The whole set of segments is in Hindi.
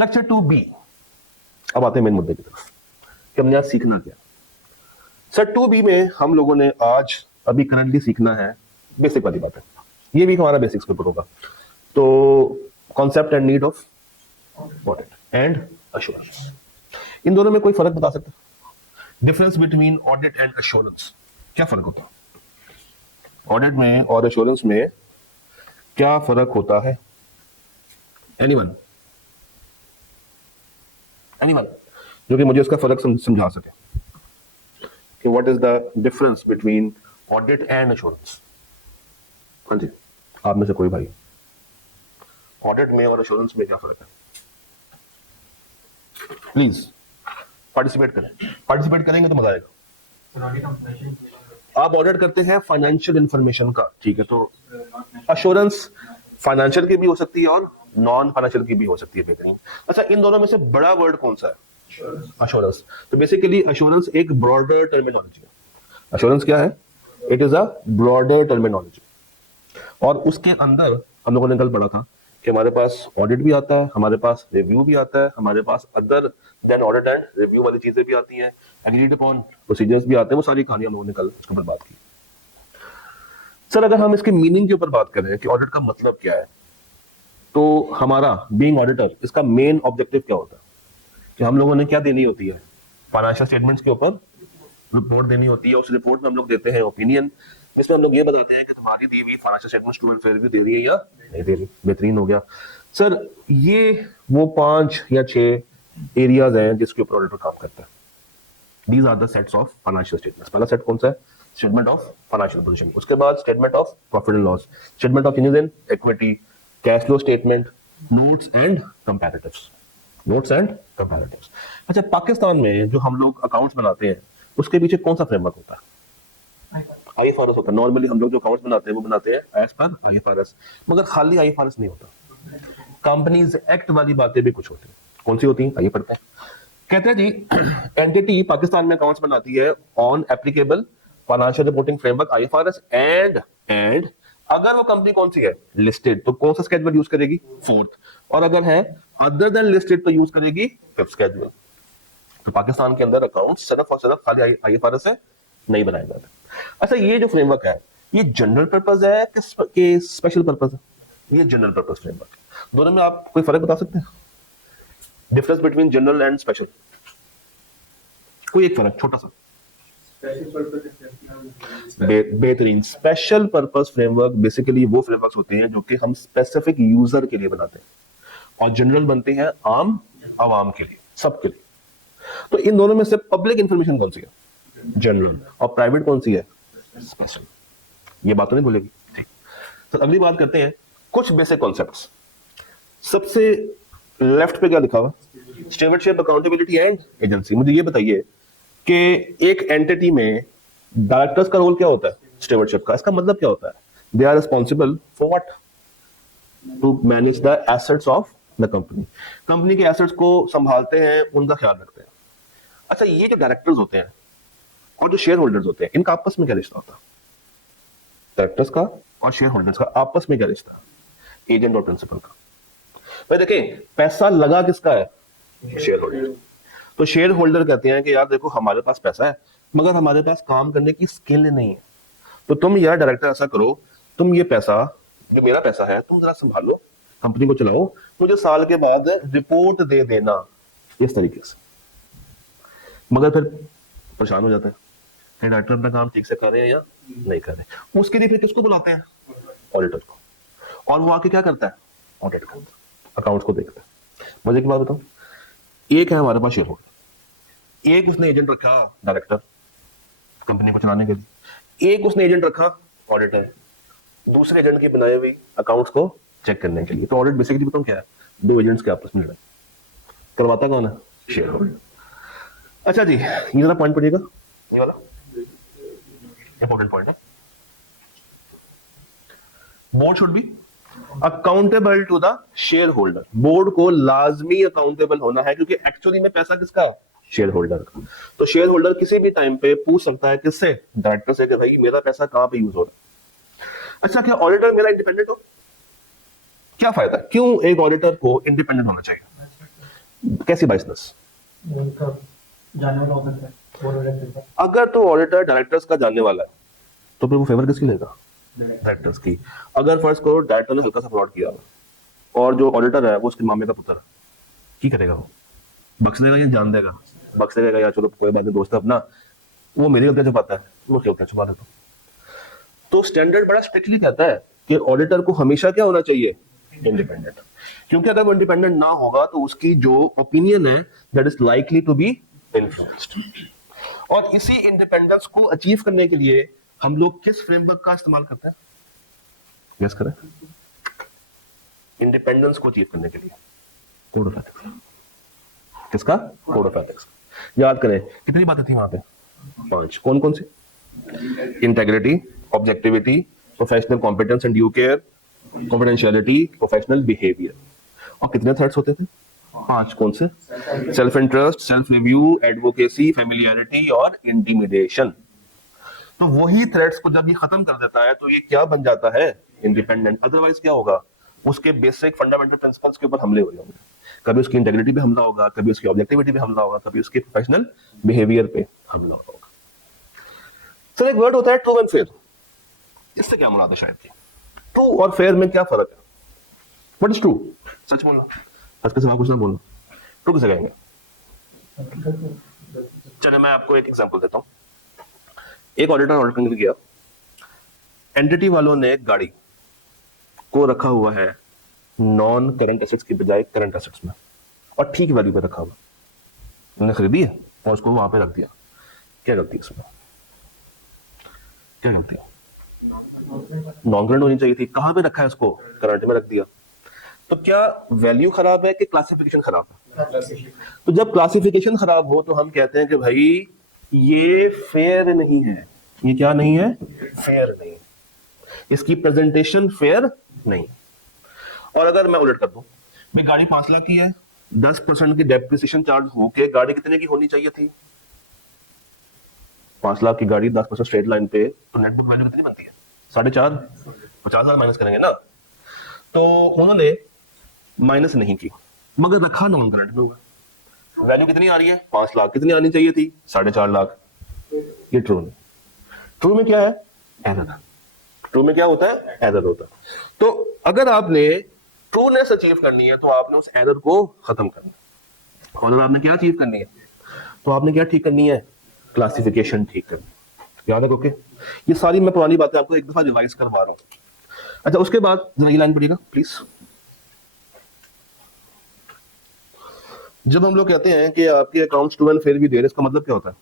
Lecture 2B। अब आते हैं मेन मुद्दे की तरफ कि हमने आज सीखना क्या। सर 2B में हम लोगों ने आज अभी करंटली सीखना है बेसिक वाली बात है, ये भी हमारा बेसिक्स पेपर होगा। तो concept and need of audit and assurance, इन दोनों में कोई फर्क बता सकते? Difference between audit and assurance, क्या फर्क होता है? ऑडिट में और अश्योरेंस में क्या फर्क होता है? एनीवन जो कि मुझे इसका फर्क समझा सके कि what is the difference between audit and assurance. हाँ जी, आप में से कोई भाई, ऑडिट में और अश्योरेंस में क्या फर्क है? प्लीज पार्टिसिपेट करें, पार्टिसिपेट करेंगे तो मजा आएगा। आप ऑडिट करते हैं फाइनेंशियल इंफॉर्मेशन का, ठीक है, तो अश्योरेंस फाइनेंशियल की भी हो सकती है और नॉन फाइनेंशियल की भी हो सकती है, बेहतरीन। अच्छा, इन दोनों में से बड़ा वर्ड कौन सा है? अश्योरेंस। तो बेसिकली अश्योरेंस एक ब्रॉडर टर्मिनोलॉजी है। अश्योरेंस क्या है? It is a broader terminology, और उसके अंदर हम लोगों ने कल पढ़ा था कि हमारे पास ऑडिट भी आता है, हमारे पास रिव्यू भी आता है, हमारे पास other than audit and review वाली चीजें भी आती हैं, एग्रीड अपॉन प्रोसीजर्स भी आते हैं। वो सारी कहानी हम लोगों ने कल उसके ऊपर बात की। सर अगर हम इसके मीनिंग के ऊपर बात करें कि ऑडिट का मतलब क्या है, तो हमारा बीइंग ऑडिटर इसका मेन ऑब्जेक्टिव क्या होता है कि हम लोगों ने क्या देनी होती है? फाइनेंशियल स्टेटमेंट्स के ऊपर रिपोर्ट देनी होती है। उस रिपोर्ट में हम लोग देते हैं ओपिनियन, इसमें हम लोग ये बताते हैं कि तुम्हारी दी हुई financial statements true and fair view दे रही है या नहीं दे रही। बेहतरीन हो गया। सर ये वो 5 या 6 एरियाज हैं जिसके ऊपर ऑडिटर काम करता है। These are the sets of financial statements. पहला सेट कौन सा है? Statement of financial position. उसके बाद statement of profit and loss, statement of changes in equity, cash flow statement, notes and comparatives. Notes and comparatives. अच्छा, पाकिस्तान में जो हम लोग अकाउंट्स बनाते हैं उसके पीछे कौन सा फ्रेमवर्क होता है? आईएफआरएस होता है। नॉर्मली हम लोग जो अकाउंट्स बनाते हैं वो बनाते हैं एज पर आईएफआरएस, मगर खाली आईएफआरएस नहीं होता, कंपनीज एक्ट वाली बातें भी कुछ होती हैं। कौन सी होती हैं? आइए पढ़ते हैं। कहते हैं जी, एंटिटी पाकिस्तान में अकाउंट्स बनाती है on applicable financial reporting framework IFRS and अगर वो कंपनी कौन सी है? लिस्टेड, तो कौन सा स्केड्यूल यूज करेगी? 4th। और अगर है अदर देन लिस्टेड तो यूज करेगी 5th स्केड्यूल। तो पाकिस्तान के अंदर अकाउंट सिर्फ और सिर्फ खाली आईएफआरएस से नहीं बनाए जाते। अच्छा, ये जो फ्रेमवर्क है ये जनरल पर्पस है कि स्पेशल पर्पस है? ये जनरल पर्पस फ्रेमवर्क। दोनों में आप कोई फर्क बता सकते हैं? Difference between general and special, कोई एक फर्क छोटा सा? बेहतरीन। स्पेशल पर्पस फ्रेमवर्क बेसिकली वो फ्रेमवर्क होते हैं जो कि हम स्पेसिफिक यूजर के लिए बनाते हैं, और जनरल बनते हैं आम आवाम के लिए, सबके लिए। तो इन दोनों में से पब्लिक इंफॉर्मेशन कौन सी है? जनरल। और प्राइवेट कौन सी है? स्पेशल। ये बात तो नहीं भूलेगी, ठीक। तो अगली बात करते हैं कुछ बेसिक कॉन्सेप्ट्स। सबसे लेफ्ट पे क्या लिखा हुआ? Stewardship, accountability and agency. मुझे ये बताइए कि एक एंटिटी में डायरेक्टर्स का रोल क्या होता है स्टीवर्डशिप का? इसका मतलब क्या होता है? They are responsible for what? To manage the assets of the company. Company के एसेट्स को संभालते हैं, उनका ख्याल रखते हैं। अच्छा, ये जो डायरेक्टर्स होते हैं और जो शेयर होल्डर्स होते हैं, इनका आपस में क्या रिश्ता होता है? डायरेक्टर्स का और शेयर होल्डर्स का आपस में क्या रिश्ता है? एजेंट और प्रिंसिपल का। भाई देखें, पैसा लगा किसका है? Share holder. तो शेयर होल्डर कहते हैं कि यार देखो, हमारे पास पैसा है मगर हमारे पास काम करने की स्किल नहीं है, तो तुम यार डायरेक्टर ऐसा करो, तुम ये पैसा जो मेरा पैसा है तुम जरा संभालो, कंपनी को चलाओ, मुझे साल के बाद रिपोर्ट दे देना, इस तरीके से। मगर फिर परेशान हो जाते हैं कि डायरेक्टर अपना काम ठीक से कर रहे हैं या नहीं कर रहे। उसके लिए फिर किसको बुलाते हैं? ऑडिटर को। और वो आके क्या करता है? ऑडिट करता है, अकाउंट्स को देखता है। मुझे एक बात बताओ, एक है हमारे पास शेयर होल्डर, एक उसने एजेंट रखा डायरेक्टर कंपनी को चलाने के लिए, एक उसने एजेंट रखा ऑडिटर दूसरे एजेंट की बनाए हुई अकाउंट्स को चेक करने के लिए। तो ऑडिट बेसिकली बताऊं क्या है? 2 एजेंट्स के आपस में लड़ाई। करवाता कौन है? Shareholder. अच्छा जी, ये जरा पॉइंट पढ़िएगा, ये वाला इंपॉर्टेंट पॉइंट है। Board should be accountable to the shareholder. Board को लाजमी अकाउंटेबल होना है, क्योंकि एक्चुअली में पैसा किसका है? शेयर होल्डर का। तो शेयर होल्डर किसी भी टाइम पे पूछ सकता है किससे? डायरेक्टर से, कि भाई मेरा पैसा कहां पे यूज हो रहा है। अच्छा, क्या ऑडिटर मेरा इंडिपेंडेंट हो? क्या फायदा, क्यों एक ऑडिटर को इंडिपेंडेंट होना चाहिए? कैसी बाइसनेस? उनका जाने वाला ऑफिस है वो डायरेक्टर अगर तो ऑडिटर डायरेक्टर्स का जानने वाला है तो फिर वो फेवर किसकी लेगा? डायरेक्टर्स की। अगर फर्स्ट करो डायरेक्टर ने हल्का सा फ्रॉड किया और जो ऑडिटर है वो उसके मामे का पुत्र है, की करेगा वो? बख्श देगा या जान देगा? बख्श देगा या चलो कोई बात नहीं दोस्त है अपना, वो मेरी गलतियां छुपाता है, वो क्या होता है छुपा देता। तो स्टैंडर्ड बड़ा स्ट्रिक्टली कहता है कि ऑडिटर को हमेशा क्या होना चाहिए? इंडिपेंडेंट। क्योंकि अगर वो इंडिपेंडेंट ना होगा तो उसकी जो ओपिनियन है that is likely to be influenced. और इसी इंडिपेंडेंस को अचीव करने के लिए हम लोग किस फ्रेमवर्क का इस्तेमाल करते हैं? यस करें। इंडिपेंडेंस को अचीव करने के लिए कोड ऑफ एथिक्स। किसका? Code of ethics. याद करें कितनी बातें थी वहां पे? 5। कौन कौन सी? Integrity, objectivity, professional competence and due care, confidentiality, professional behaviour. और कितने थ्रेड्स होते थे? 5। कौन से? Self interest, self review, advocacy, familiarity और इंटिमिडेशन। तो वही थ्रेड्स को जब ये खत्म कर देता है तो ये क्या बन जाता है? इंडिपेंडेंट। अदरवाइज क्या होगा? उसके बेसिक फंडामेंटल प्रिंसिपल्स के ऊपर हमले हो जाएंगे। कभी उसकी इंटेग्रिटी पे हमला होगा, कभी उसकी ऑब्जेक्टिविटी पे हमला होगा, कभी उसके प्रोफेशनल बिहेवियर पे हमला होगा। सर एक वर्ड होता है ट्रू एंड फेयर, इससे क्या मुराद है? शायद ट्रू और फेयर में क्या फर्क है? What is true? सच बोलना, सच के सिवा कुछ ना बोलना। ट्रू किसे कहेंगे? चलिए मैं आपको एक एग्जांपल देता हूँ। एक ऑडिटर ऑडिट करने गया, एंटिटी वालों ने गाड़ी को रखा हुआ है नॉन करंट एसेट्स की बजाय करंट एसेट्स में और ठीक वैल्यू पे रखा हुआ। उन्होंने खरीदी है और उसको वहां पे रख दिया। क्या गलती है इसमें? क्या गलती है? नॉन करंट होनी चाहिए थी। कहां पे रखा है उसको? करंट में रख दिया। तो क्या वैल्यू खराब है कि क्लासिफिकेशन खराब है? तो जब क्लासिफिकेशन खराब हो तो हम कहते हैं कि भाई ये फेयर नहीं है। ये क्या नहीं है? फेयर नहीं। इसकी प्रेजेंटेशन फेयर नहीं। और अगर मैं उलट कर दूं, भाई गाड़ी 5 लाख की है, 10% की डेप्रिसिएशन चार्ज होके गाड़ी कितने की होनी चाहिए थी? 5 लाख की गाड़ी 10% स्ट्रेट लाइन पे तो नेट बुक वैल्यू कितनी बनती है? 4.5। 50,000 माइनस करेंगे ना। तो उन्होंने माइनस नहीं की मगर रखा नॉन करंट में हुआ। वैल्यू कितनी आ रही है? 5 लाख। कितनी आनी चाहिए थी? 4.5 लाख। ये ट्रू नहीं। ट्रू में क्या है? एरर। ट्रू में क्या होता है? एरर होता है। तो अगर आपने ट्रूनेस अचीव करनी है तो आपने उस एरर को खत्म करना है। और अगर आपने क्या अचीव करनी है तो आपने क्या ठीक करनी है? क्लासिफिकेशन ठीक करनी है। याद है? ओके। ये सारी मैं पुरानी बातें आपको एक दफा रिवाइज करवा रहा हूं। अच्छा उसके बाद जरा ये लाइन पढ़िएगा प्लीज। जब हम लोग कहते हैं कि आपके अकाउंट्स ट्रू एंड फेयर भी देयर, इसका मतलब क्या होता है?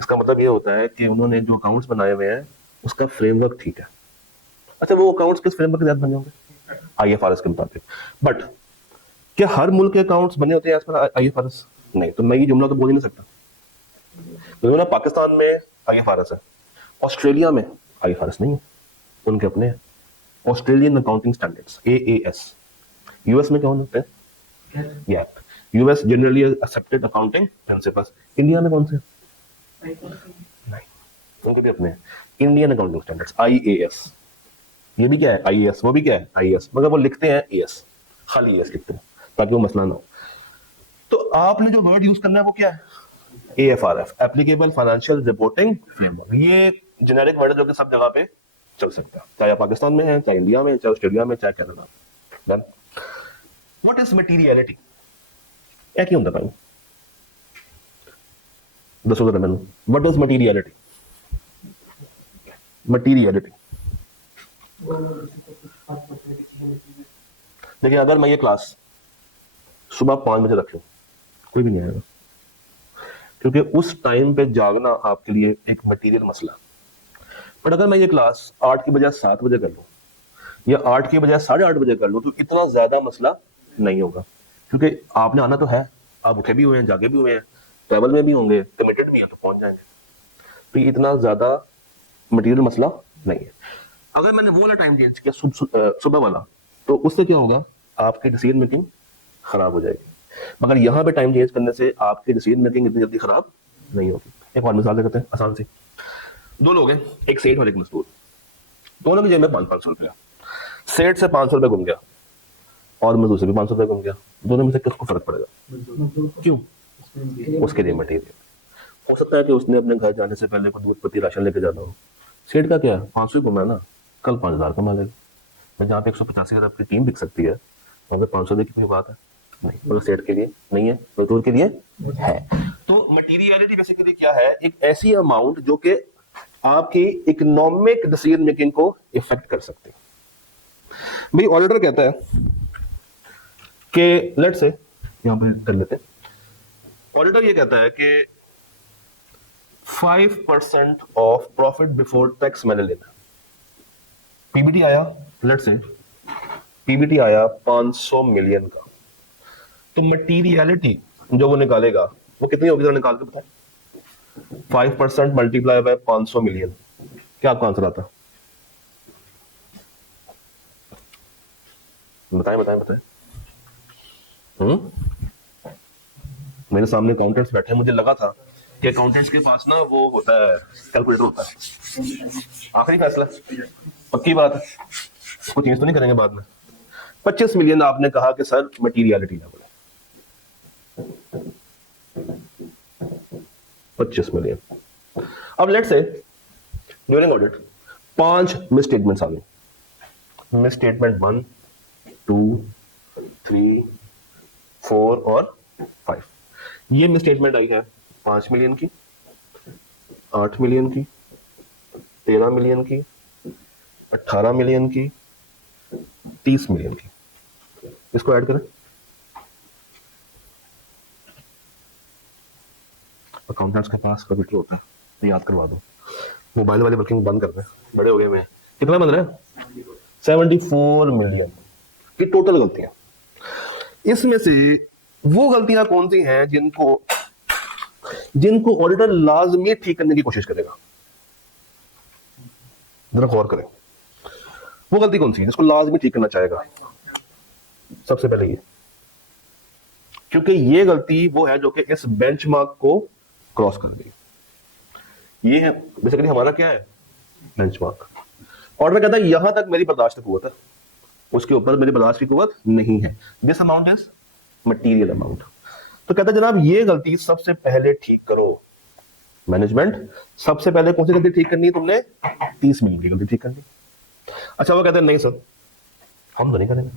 इसका मतलब ये होता है कि उन्होंने जो अकाउंट्स बनाए हुए हैं उसका फ्रेमवर्क ठीक है। अच्छा वो अकाउंट्स किस फ्रेमवर्क के तहत बने होंगे? आईएफआरएस के मुताबिक। बट क्या हर मुल्क के अकाउंट्स बने होते हैं एज पर आईएफआरएस? नहीं। तो मैं ये जुमला तो बोल ही नहीं सकता। तो ना पाकिस्तान में आईएफआरएस है, ऑस्ट्रेलिया में आईएफआरएस नहीं है, उनके अपने हैं Australian accounting standards AAS. US में क्या होते हैं? Gap. US generally accepted accounting principles. India में कौन से? नहीं, उनके भी अपने इंडियन अकाउंटिंग स्टैंडर्ड्स आईएएस। ये भी क्या है? आईएएस। वो भी क्या है? आईएएस। मगर वो लिखते हैं एएस, खाली एएस लिखते हैं ताकि वो मसला ना हो। तो आपने जो वर्ड यूज करना है वो क्या है? एएफआरएफ, एप्लीकेबल फाइनेंशियल रिपोर्टिंग फ्रेमवर्क। ये जेनेरिक वर्ड है जो कि सब जगह पे चल सकता है, चाहे आप पाकिस्तान में है, चाहे इंडिया में, चाहे ऑस्ट्रेलिया में, चाहे कनाडा में। डन। What is materiality? क्या क्यों होता है? दसो जरा मैंने, व्हाट इज मटीरियलिटी? मटीरियलिटी देखिए अगर मैं ये क्लास सुबह 5 बजे रख लूं कोई भी नहीं आएगा, क्योंकि उस टाइम पे जागना आपके लिए एक मटेरियल मसला। बट अगर मैं ये क्लास 8 की बजाय 7 बजे कर लूं या 8 की बजाय 8:30 बजे कर लूं तो इतना ज्यादा मसला नहीं होगा, क्योंकि आपने आना तो है, आप उठे भी हुए हैं, जागे भी हुए हैं, ट्रैवल में भी होंगे, कमिटेड भी हैं तो पहुंच जाएंगे। तो इतना ज्यादा मटेरियल मसला नहीं है। अगर मैंने वो वाला टाइम चेंज किया सुबह वाला तो उससे क्या होगा? आपकी डिसीजन मेकिंग खराब हो जाएगी। मगर यहाँ पे टाइम चेंज करने से आपकी डिसीजन मेकिंग इतनी जल्दी खराब नहीं होगी। एक और मिसाल देते हैं आसान सी। 2 लोग हैं, एक सेठ और एक मजदूर, दोनों की जेब में 500 रुपया। सेठ से 500 रुपया गुम गया और मजदूर से भी 500 रुपये कम गया, दोनों में से किसको फर्क पड़ेगा? क्यों? उसके लिए मटेरियल। हो सकता है कि उसने अपने घर जाने से पहले को दूध पत्ती राशन लेके जाना हो, सेठ का क्या 500 ही कमा ना, कल 5000 कमा लेगा। मैं जहाँ पे 185,000 की टीम बिक सकती है वहाँ पे 500 की कोई बात है नहीं, मतलब सेठ के लिए नहीं है, मजदूर के लिए है। तो मटेरियलिटी बेसिकली क्या है? एक ऐसी अमाउंट जो कि आपकी इकोनॉमिक डिसीजन मेकिंग को इफेक्ट कर सकती है। भाई ऑडिटर कहता है कि लेट्स से यहां पे कर लेते हैं, ऑडिटर ये कहता है कि 5% ऑफ प्रॉफिट बिफोर टैक्स मैंने लेना। पीबीटी आया, लेट्स से पीबीटी आया 500 मिलियन का, तो मटीरियलिटी जो वो निकालेगा वो कितनी होगी? जरा निकाल के बताएं। 5% मल्टीप्लाई बाय 500 मिलियन, क्या आपका आंसर आता? बताएं बताएं बताएं। मेरे सामने अकाउंटेंट्स बैठे हैं, मुझे लगा था कि अकाउंटेंट्स के पास ना वो होता है, कैलकुलेटर होता है। आखिरी फैसला, पक्की बात है, उसको चेंज तो नहीं करेंगे बाद में। 25 मिलियन आपने कहा कि सर मटीरियलिटी लेवल है, 25 मिलियन। अब let's say during audit 5 misstatements आ गई। मिस स्टेटमेंट 1, 2, 3, 4 और 5। ये मिस स्टेटमेंट आई है 5 मिलियन की, 8 मिलियन की, 13 मिलियन की, 18 मिलियन की, 30 मिलियन की। इसको ऐड करें। अकाउंटेंट्स के पास कंप्यूटर होता है, याद करवा दो। मोबाइल वाले वर्किंग बंद कर दें, बड़े हो गए मैं। कितना बन रहा है? 74 मिलियन की टोटल गलतियां। इसमें से वो गलतियां कौन सी हैं जिनको ऑडिटर लाजमी ठीक करने की कोशिश करेगा? जरा गौर करें, वो गलती कौन सी है जिसको लाजमी ठीक करना चाहेगा? सबसे पहले ये, क्योंकि ये गलती वो है जो कि इस बेंचमार्क को क्रॉस कर गई। ये है बेसिकली हमारा क्या है? बेंचमार्क। ऑर्डर कहता है यहां तक मेरी बर्दाश्त की कुव्वत है, उसके ऊपर मेरी बर्दाश्त की कुव्वत नहीं है। This amount is material amount. तो कहता है जनाब ये गलती सबसे पहले ठीक करो। मैनेजमेंट सबसे पहले कौन सी गलती ठीक करनी है? तुमने 30 मिलियन की गलती ठीक करनी। अच्छा, वो कहते हैं नहीं सर हम तो नहीं करेंगे।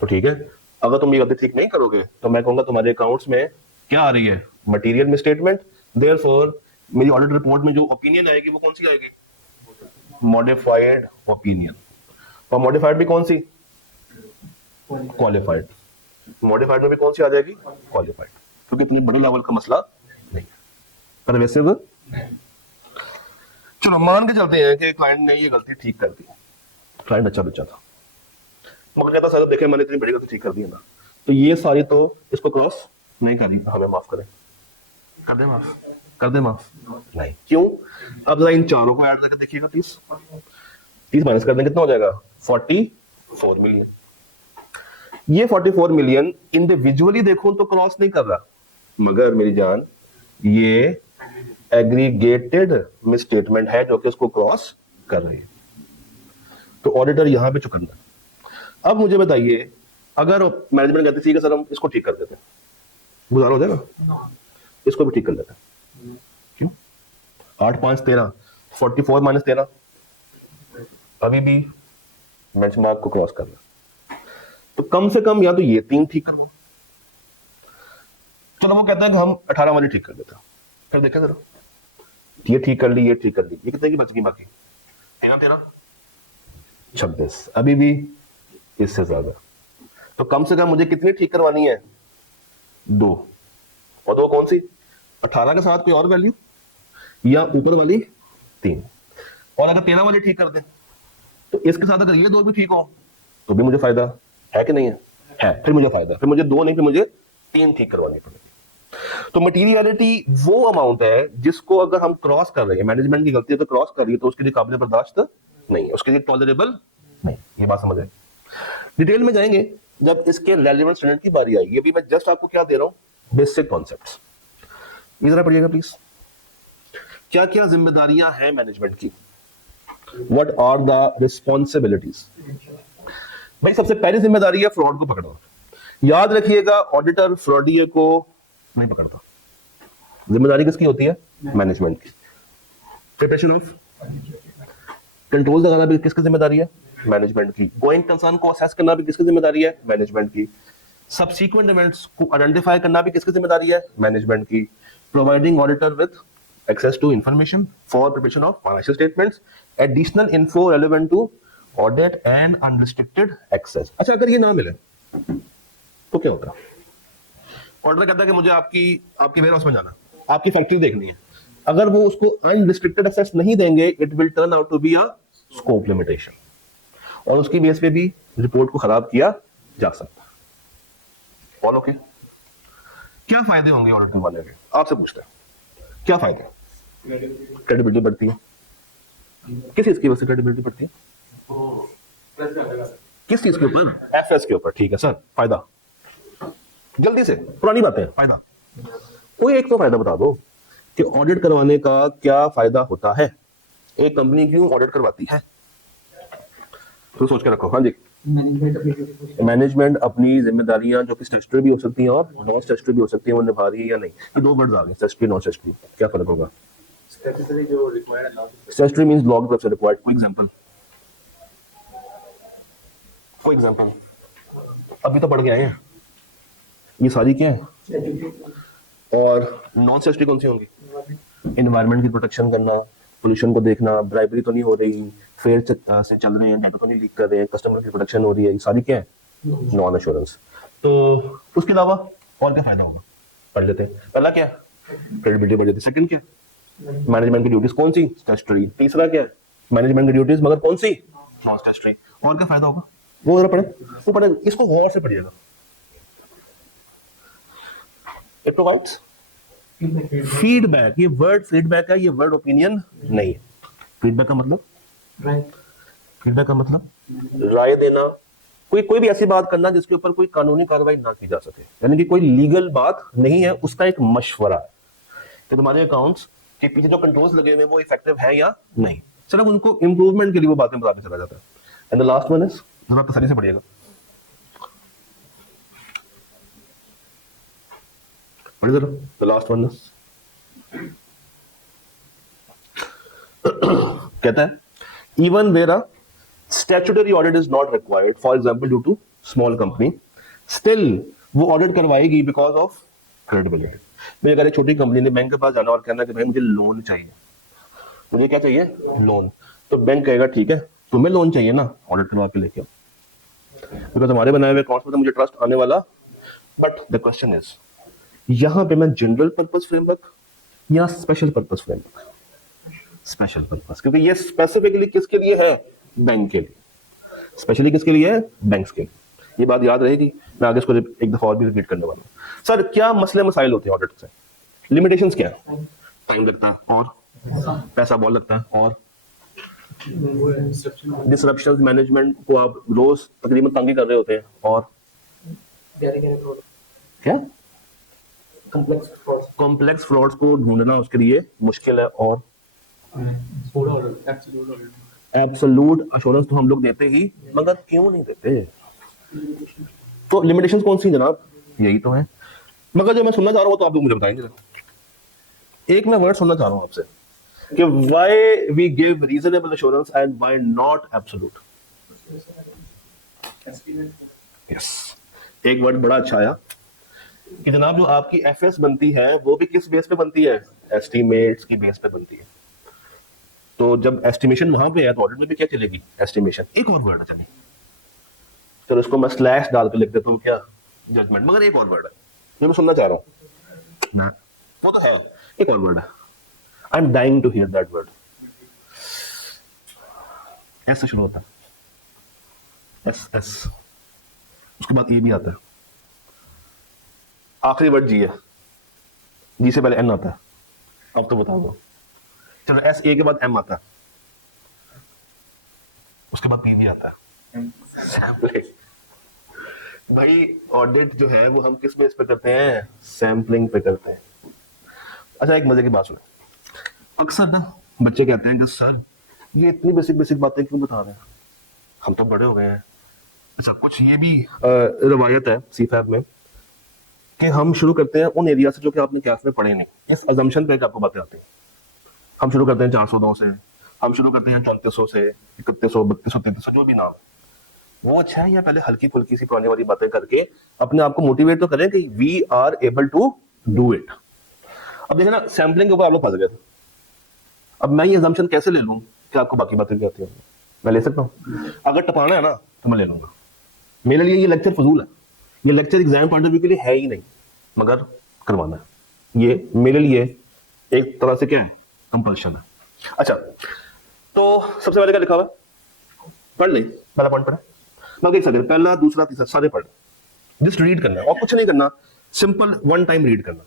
तो ठीक है, अगर तुम ये गलती ठीक नहीं करोगे तो मैं कहूंगा तुम्हारे अकाउंट्स में क्या आ रही है? Material misstatement. देयरफॉर मेरी ऑडिट रिपोर्ट में जो ओपिनियन आएगी वो कौन सी आएगी? Modified opinion. और मॉडिफाइड भी कौन सी? क्वालिफाइड। मॉडिफाइड में भी कौन सी आ जाएगी? क्वालिफाइड, क्योंकि इतनी बड़े लेवल का मसला नहीं है। पर वैसे वो चलो मान के चलते हैं कि क्लाइंट ने ये गलती ठीक कर दी, क्लाइंट अच्छा बच्चा था, मगर कहता सर देखें मैंने इतनी बड़ी गलती ठीक कर दी है ना, तो ये सारी तो इसको क्रॉस नहीं करी, हमें माफ करें। कर दे माफ, कर दे माफ। नहीं, क्यों? अब जरा इन चारों को ऐड करके देखिएगा। 30 माइनस कर दें कितना हो जाएगा? 44 मिलियन। ये 44 मिलियन इंडिविजुअली देखो तो क्रॉस नहीं कर रहा, मगर मेरी जान ये एग्रीगेटेड मिसस्टेटमेंट है जो कि उसको क्रॉस कर रही है। तो ऑडिटर यहां पे चुकंदा। अब मुझे बताइए, अगर मैनेजमेंट कहती ठीक है सर हम इसको ठीक कर देते हैं, गुजारा हो जाएगा? इसको भी ठीक कर लेते हैं। क्यों? 8 5 13, 44 माइनस 13 अभी भी बेंचमार्क को क्रॉस कर रहा। तो कम से कम या तो ये 3 ठीक करवा। चलो वो कहता है कि हम 18 वाली ठीक कर देते हैं। फिर देखें जरा, ये ठीक कर ली, ये ठीक कर ली, ये कितने की बच गई बाकी? 13 26, अभी भी इससे ज्यादा। तो कम से कम मुझे कितनी ठीक करवानी है? 2। और 2 कौन सी? 18 के साथ कोई और वैल्यू या ऊपर वाली 3। और अगर 13 वाली ठीक कर दें तो इसके साथ अगर ये 2 भी ठीक हो तो भी मुझे फायदा है कि नहीं है? है। फिर मुझे फायदा, फिर मुझे 2 नहीं, फिर मुझे 3 ठीक करवानी पड़ेगी। तो मटीरियलिटी वो अमाउंट है जिसको अगर हम क्रॉस कर रहे हैं, मैनेजमेंट की गलती तो क्रॉस कर रही है, तो उसके लिए काबिल बर्दाश्त नहीं है, उसके लिए टॉलरेबल नहीं। ये बात समझ रहे? डिटेल में जाएंगे जब इसके रेलेवेंट स्टूडेंट की बारी आएगी। अभी मैं जस्ट आपको क्या दे रहा हूं? Basic concepts. इधर पढ़िएगा प्लीज। क्या क्या जिम्मेदारियां हैं मैनेजमेंट की? What are the responsibilities? भाई सबसे पहली जिम्मेदारी है फ्रॉड को पकड़ना। याद रखिएगा, ऑडिटर फ्रॉडियर को नहीं पकड़ता। जिम्मेदारी किसकी होती है? मैनेजमेंट की। प्रिपरेशन ऑफ कंट्रोल लगाना भी किसकी जिम्मेदारी है? मैनेजमेंट की। गोइंग कंसर्न को असेस करना भी किसकी जिम्मेदारी है? मैनेजमेंट की। सबसीक्वेंट इवेंट्स को आइडेंटिफाई करना भी किसकी जिम्मेदारी है? मैनेजमेंट की। Providing auditor with access to information for preparation of financial statements, additional info relevant to audit and unrestricted access। अच्छा, अगर ये ना मिले तो क्या होता है? ऑर्डर कहता है कि मुझे आपकी वेयर हाउस में जाना, आपकी फैक्ट्री देखनी है। अगर वो उसको अनरिस्ट्रिक्टेड एक्सेस नहीं देंगे, it will turn out to be a scope limitation, और उसकी बेस पे भी रिपोर्ट को खराब किया जा सकता है। फॉलो के क्या फायदे होंगे ऑडिट करवाने के? आपसे पूछते हैं, क्या फायदे? क्रेडिबिलिटी बढ़ती है। किस चीज की वजह से क्रेडिबिलिटी बढ़ती है? किस चीज के ऊपर? एफएस के ऊपर। ठीक है सर, फायदा जल्दी से, पुरानी बात है। फायदा कोई एक तो फायदा बता दो कि ऑडिट करवाने का क्या फायदा होता है। एक कंपनी क्यों ऑडिट करवाती है? तो सोच के रखो। हाँ जी। मैनेजमेंट अपनी जिम्मेदारियां जो कि स्टैट्यूटरी भी हो सकती हैं और नॉन स्टैट्यूटरी भी हो सकती हैं, वो निभा रही है या नहीं। ये दो वर्ड्स आ गए, स्टैट्यूटरी नॉन स्टैट्यूटरी। क्या फर्क होगा? स्टैट्यूटरी जो रिक्वायर्ड है, स्टैट्यूटरी मींस लॉ की तरफ से रिक्वायर्ड। कोई एग्जांपल अभी तो पढ़ के आए हैं, ये सारी क्या है? और नॉन स्टैट्यूटरी कौन सी होंगी? एनवायरनमेंट की प्रोटेक्शन करना, पोल्यूशन को देखना, ब्राइबरी तो नहीं हो रही, फेयर से चल रहे हैं, डाटा तो नहीं लीक कर रहे हैं, कस्टमर की प्रोटेक्शन हो रही है, ये सारी क्या है? Non assurance. तो उसके अलावा और क्या फायदा होगा? पढ़ लेते हैं। पहला क्या? क्रेडिबिलिटी बढ़ जाती है। सेकंड क्या? मैनेजमेंट की ड्यूटीज कौन सी? स्टैट्यूटरी। तीसरा क्या? मैनेजमेंट की ड्यूटीज मगर कौन सी? Non statutory. और क्या फायदा होगा? वो जरा पढ़े, वो पढ़े, इसको गौर से पढ़िएगा। It provides feedback. ये वर्ड फीडबैक है, ये वर्ड ओपिनियन नहीं है। फीडबैक का मतलब, फीडबैक का मतलब राय देना, कोई भी ऐसी बात करना जिसके ऊपर कोई कानूनी कार्रवाई ना की जा सके, यानी कि कोई लीगल बात नहीं है, उसका एक मशवरा है कि तुम्हारे अकाउंट्स के पीछे जो कंट्रोल्स लगे हुए हैं वो इफेक्टिव है या नहीं। सिर्फ उनको इंप्रूवमेंट के लिए वो बातें बताने चला जाता है। And the last one is, जरा तसल्ली से पढ़िएगा, पढ़िए जरा। द लास्ट वन इज कहता है even where a statutory audit is not required, for example due to small company, still वो ऑडिट करवाएगी बिकॉज ऑफ क्रेडिबिलिटी। मेरे अगर एक छोटी कंपनी ने बैंक के पास जाना और कहना कि भाई मुझे लोन चाहिए, मुझे क्या चाहिए? लोन। तो बैंक कहेगा ठीक है, तुम्हें लोन चाहिए ना, ऑडिट करवा के लेके आओ, बिकॉज हमारे बनाए हुए अकाउंट्स में तो मुझे ट्रस्ट आने वाला। बट द क्वेश्चन इज, यहां पे मैं जनरल पर्पस फ्रेमवर्क या special purpose framework? Special purpose, क्योंकि ये स्पेसिफिकली किसके लिए है? बैंक के लिए। स्पेशली किसके लिए है? बैंक्स के लिए। ये बात याद रहेगी, मैं आगे इसको एक दफा और भी रिपीट करने वाला हूं। सर क्या मसले मसाइल होते हैं ऑडिट से? लिमिटेशंस क्या है? टाइम लगता है और पैसा बहुत लगता है, और डिसरप्शंस मैनेजमेंट को आप रोज तकरीबन तंग कर रहे होते हैं, और क्या कॉम्प्लेक्स फ्रॉड्स को ढूंढना उसके लिए मुश्किल है, और एब्सोल्यूट अश्योरेंस तो हम लोग देते ही, मगर क्यों नहीं देते? तो लिमिटेशंस कौन सी जनाब? यही तो है। मगर जो मैं सुनना चाह रहा हूं तो आप लोग मुझे बताएंगे। एक मैं वर्ड सुनना चाह रहा हूं आपसे कि why we give reasonable assurance and why not absolute. Yes, एक वर्ड बड़ा अच्छा आया कि जनाब जो आपकी एफएस बनती है वो भी किस बेस पे बनती है? एस्टीमेट्स की बेस पे बनती है। तो जब एस्टिमेशन वहां पे है तो ऑडिट में भी क्या चलेगी? एस्टिमेशन। एक और वर्ड है, चलिए चलो इसको मैं स्लैश डाल के लिख देता हूँ, क्या? जजमेंट। मगर एक और वर्ड है जो मैं सुनना चाह रहा हूँ ना, वो तो है, एक और वर्ड है, I am dying to hear that word. ऐसे शुरू होता है, एस एस, उसके बाद ए भी आता है, आखिरी वर्ड जी है, जी से पहले एन आता है। अब तो बता दो, चलो एस ए के बाद एम आता है, उसके बाद पी भी आता है। सैम्पलिंग। भाई ऑडिट जो है वो हम किस बेस पे करते हैं? सैम्पलिंग पे करते हैं। अच्छा एक मजे की बात सुनो, अक्सर ना बच्चे कहते हैं कि सर ये इतनी बेसिक बेसिक बातें क्यों बता रहे हैं, हम तो बड़े हो गए हैं, अच्छा, कुछ ये भी रवायत है सीफैब में कि हम शुरू करते हैं उन एरिया से जो कि आपने क्लास में पढ़े नहीं, इस अजम्पशन पे कि आपको बातें आती हैं। हम शुरू करते हैं 409 से, हम शुरू करते हैं 3400 से, 3100, 3200, 3300, जो भी नाम है। वो अच्छा है या पहले हल्की फुल्की सी पुरानी वाली बातें करके अपने आप को मोटिवेट तो करें कि we are able to do it. अब देखिए ना, सैम्पलिंग के ऊपर आप लोग फंस गए थे। अब मैं ये अजम्पशन कैसे ले लूं कि आपको बाकी बातें भी आती हैं? मैं ले सकता हूँ, अगर टपाना है ना तो मैं ले लूंगा। मेरे लिए ये लेक्चर फजूल है, ये lecture exam point of view के लिए है ही नहीं, मगर करवाना है। ये मेरे लिए एक तरह से क्या है, कंपल्शन है। अच्छा, तो सबसे पहले क्या लिखा हुआ है? पढ़ ले, पहला पॉइंट पढ़ा, बाकी एक सेकंड, पहला दूसरा तीसरा सारे पढ़, जस्ट रीड करना है और कुछ नहीं करना, सिंपल वन टाइम रीड करना।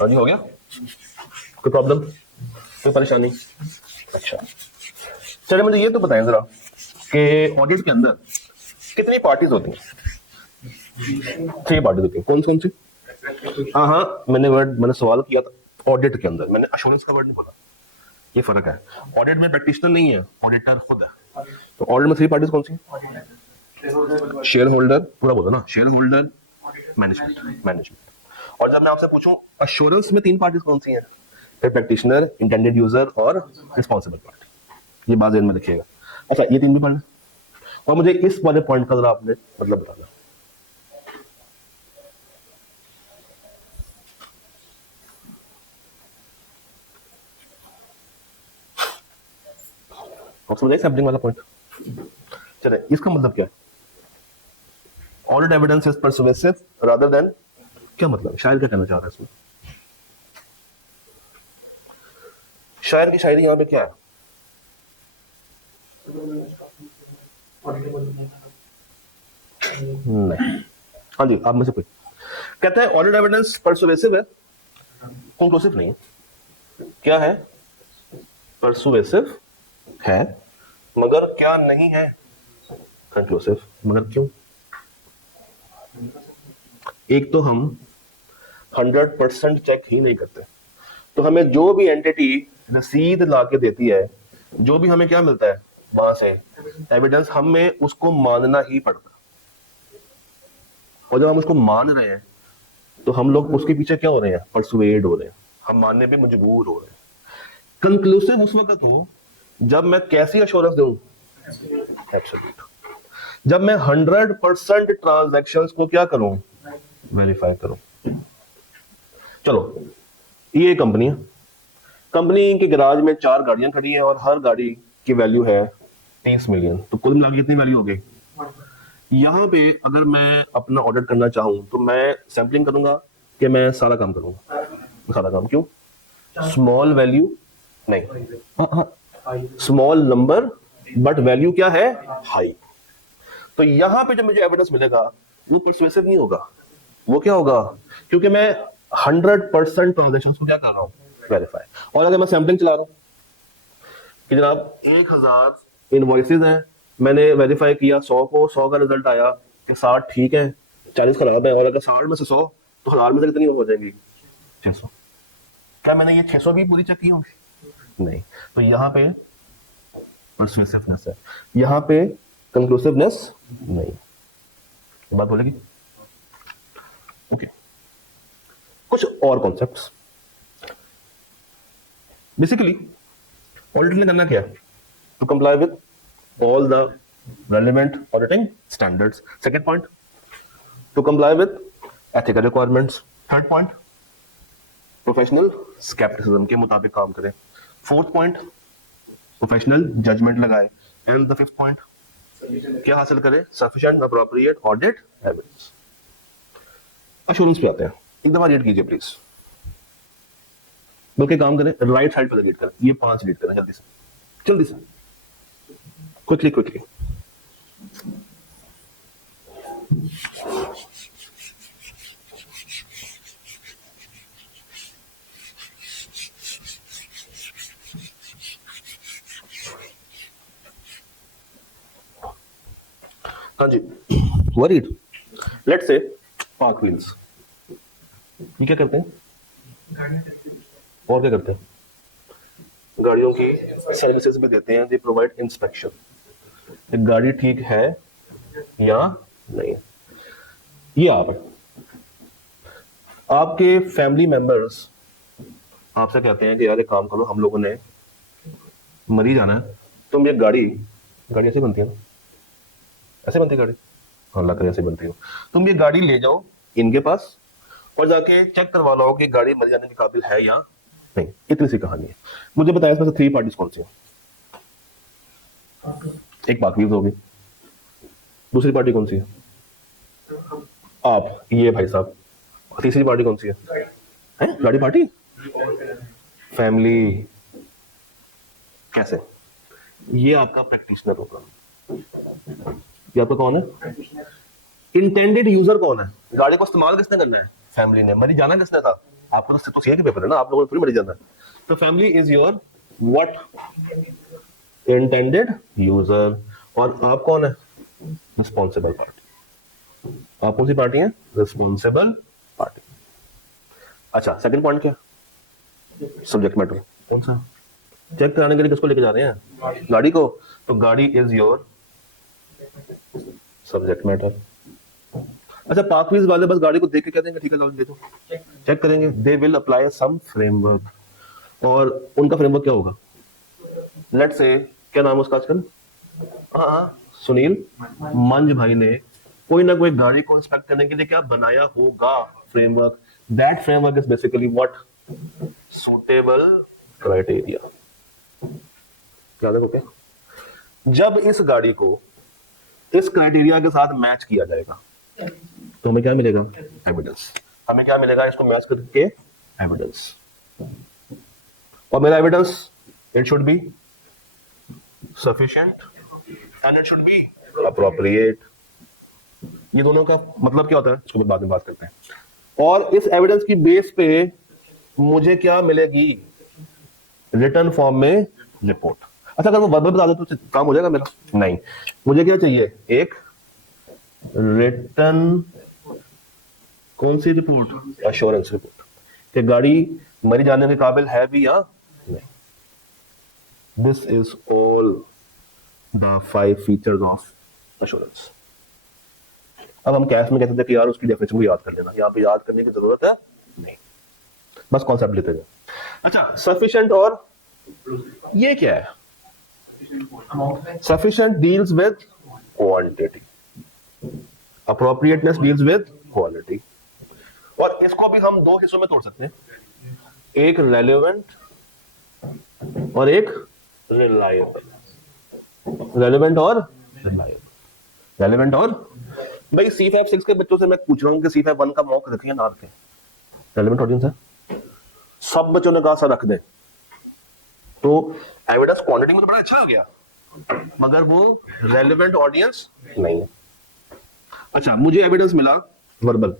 हाँ जी, हो गया? कोई प्रॉब्लम, कोई परेशानी? अच्छा, चलिए मुझे ये तो बताएं जरा कि ऑडिट के अंदर कितनी पार्टीज होती हैं? 3 पार्टीज होती हैं। कौन कौन सी? हाँ हाँ, मैंने सवाल किया था ऑडिट के अंदर, मैंने अश्योरेंस का वर्ड नहीं बोला। ये फर्क है, ऑडिट में प्रैक्टिशनर नहीं है, ऑडिटर खुद है। तो ऑडिट में 3 पार्टीज कौन सी? शेयर होल्डर, पूरा बोलो ना, शेयर होल्डर, मैनेजमेंट। और जब मैं आपसे पूछूं अश्योरेंस में 3 पार्टीज कौन सी हैं? प्रैक्टिशनर, इंटेंडेड यूजर और रिस्पॉन्सिबल पार्टी। ये बात ध्यान में रखिएगा। अच्छा, ये 3 भी पढ़ना और मुझे इस वाले पॉइंट का जरा आपने मतलब बताना। आप समझ आए सैम्पलिंग वाला पॉइंट? चलिए, इसका मतलब क्या है? Audit evidence is persuasive rather than, क्या मतलब शायर क्या कहना चाह रहा है इसमें? शायर की शायरी यहां पे क्या है? नहीं। हाँ जी, आप में से कोई कहता है ऑडिट एविडेंस परसुएसिव है, कंक्लूसिव नहीं है। क्या है? परसुएसिव है, मगर क्या नहीं है? कंक्लूसिव। मगर क्यों? एक तो हम 100% चेक ही नहीं करते, तो हमें जो भी एंटिटी रसीद ला के देती है, जो भी हमें क्या मिलता है वहां से एविडेंस, हमें उसको मानना ही पड़ता है। और जब हम उसको मान रहे हैं तो हम लोग उसके पीछे क्या हो रहे हैं? परसुएड हो रहे हैं, हम मानने पे मजबूर हो रहे हैं। कंक्लूसिव उस वक्त हो जब मैं कैसी अश्योरेंस दूं? एब्सोल्यूट। जब मैं 100% ट्रांजैक्शन को क्या करूं? वेरीफाई करूं। चलो, ये कंपनी है, कंपनी के गैराज में 4 गाड़ियां खड़ी हैं और हर गाड़ी की वैल्यू है 30 मिलियन, तो कुल मिला के कितनी वैल्यू हो गई? यहाँ पे अगर मैं अपना ऑडिट करना चाहूं तो मैं सैंपलिंग करूंगा कि मैं सारा काम करूंगा? सारा काम क्यों? स्मॉल वैल्यू नहीं, स्मॉल नंबर बट वैल्यू क्या है? हाई। तो यहां पे जब मुझे एविडेंस मिलेगा वो परसुएसिव नहीं होगा, वो क्या होगा? क्योंकि मैं 100% ट्रांजेक्शन को क्या कर रहा हूं? वेरीफाई। और अगर मैं सैंपलिंग चला रहा हूं कि जनाब 1000 इनवॉइसेज हैं, मैंने वेरीफाई किया 100 को, 100 का रिजल्ट आया कि 60 ठीक है, 40 खराब है, और अगर 60 में से 100 तो 1000 में से कितनी हो जाएंगी? 600। क्या मैंने ये 600 भी पूरी चेक की होंगी? नहीं। तो यहाँ पे परसुएसिवनेस है, यहाँ पे कंक्लूसिवनेस नहीं। बात बोलेगी? ओके, कुछ और कॉन्सेप्ट्स। बेसिकली ऑडिटर ने करना क्या है? To comply with all the relevant auditing standards. Second point, to comply with ethical requirements. Third point, professional skepticism के मुताबिक काम करें. Fourth point, professional judgment लगाए. And the fifth point, क्या हासिल करें? Sufficient appropriate audit evidence. Assurance पे आते हैं, एक दफा रीड कीजिए प्लीज, बल्कि काम करें राइट साइड पे रीड करें, ये 5 रीड करें जल्दी से, जल्दी से, क्विकली। हाँ जी, worried. Let's say park wheels, ये क्या करते हैं और क्या करते हैं? गाड़ियों की सर्विसेज भी देते हैं, दे प्रोवाइड इंस्पेक्शन, गाड़ी ठीक है या नहीं। ये आपके फैमिली मेंबर्स आपसे कहते हैं कि यार एक काम करो, हम लोगों ने मरी जाना है, तुम ये गाड़ी ऐसे बनती है ना, ऐसे बनती है गाड़ी, हाँ अल्लाह करे ऐसे बनती हो, तुम ये गाड़ी ले जाओ इनके पास और जाके चेक करवा लो कि गाड़ी मर जाने के काबिल है या नहीं। इतनी सी कहानी है। मुझे बताया इसमें से 3 पार्टीज कौन सी हैं? एक पार्क होगी, दूसरी पार्टी कौन सी है? आप, ये भाई साहब। तीसरी पार्टी कौन सी है? गाड़ी पार्टी, फैमिली। कैसे? ये आपका प्रैक्टिशनर होगा। ये आपका कौन है? इंटेंडेड यूजर कौन है? गाड़ी को इस्तेमाल किसने करना है? फैमिली ने। मरी जाना किसने था? आपका तो सीए के पेपर है ना, आप लोगों ने थोड़ी मरी जाना है। तो family is your what? Intended user. और आप कौन है? Responsible party. आप कौन सी पार्टी है? Responsible party. अच्छा, सेकंड पॉइंट क्या? Subject matter. कौन सा? चेक कराने के लिए किसको लेके जा रहे हैं? गाड़ी को। तो गाड़ी इज योर सब्जेक्ट मैटर। अच्छा, पार्कवीज वाले बस गाड़ी को देख के कहते हैं ठीक है लो देखो, चेक करेंगे। They will apply some framework. और उनका फ्रेमवर्क क्या होगा? लेट्स से, क्या नाम है उसका आजकल? हाँ, सुनील मंज भाई ने कोई ना कोई गाड़ी को इंस्पेक्ट करने के लिए क्या बनाया होगा? Framework. That framework is basically what? Suitable criteria. क्या देखो क्या? जब इस गाड़ी को इस क्राइटेरिया के साथ मैच किया जाएगा तो हमें क्या मिलेगा? एविडेंस। हमें क्या मिलेगा इसको मैच करके? एविडेंस। और मेरा evidence, it should be sufficient and it should be appropriate. ये दोनों का मतलब क्या होता है इसको बाद में बात करते हैं। और इस एविडेंस की बेस पे मुझे क्या मिलेगी? रिटर्न फॉर्म में रिपोर्ट। अच्छा, अगर वो वर्बल बता दो तो काम हो जाएगा मेरा? नहीं, मुझे क्या चाहिए? एक रिटर्न, कौन सी रिपोर्ट? एश्योरेंस रिपोर्ट, कि गाड़ी मरी जाने के काबिल है भी या नहीं। This is all the 5 features of assurance. अब हम कैश में कहते थे कि यार उसकी डेफिनेशन को याद कर लेना, यहाँ पे याद करने की जरूरत है नहीं, बस कॉन्सेप्ट लेते हैं। अच्छा, सफिशिएंट और ये क्या है? Sufficient deals with quantity, appropriateness deals with quality. और इसको भी हम 2 हिस्सों में तोड़ सकते हैं, एक रेलेवेंट और एक रिलायबल। रेलेवेंट और रिलायबल। रेलेवेंट और भाई C5 6 के बच्चों से मैं पूछ रहा हूं कि C5 1 का मॉक रखिए ना रखें? रेलेवेंट ऑडियंस है, सब बच्चों ने कहा सर रख दे। तो एविडेंस क्वांटिटी में तो बड़ा अच्छा हो गया, मगर वो रेलेवेंट ऑडियंस नहीं है। अच्छा, मुझे एविडेंस मिला वर्बल,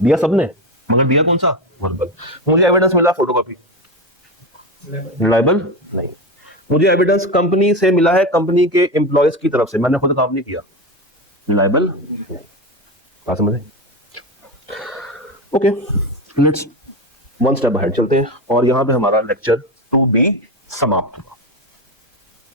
दिया सबने, मगर दिया कौन सा? वर्बल। मुझे एविडेंस मिला फोटोकॉपी, रिलायबल नहीं। मुझे एविडेंस कंपनी से मिला है, कंपनी के एम्प्लॉयज की तरफ से, मैंने खुद काम नहीं किया, रिलायबल नहीं। बात समझे? ओके, लेट्स 1 स्टेप अहेड चलते हैं और यहां पे हमारा लेक्चर 2B समाप्त हुआ।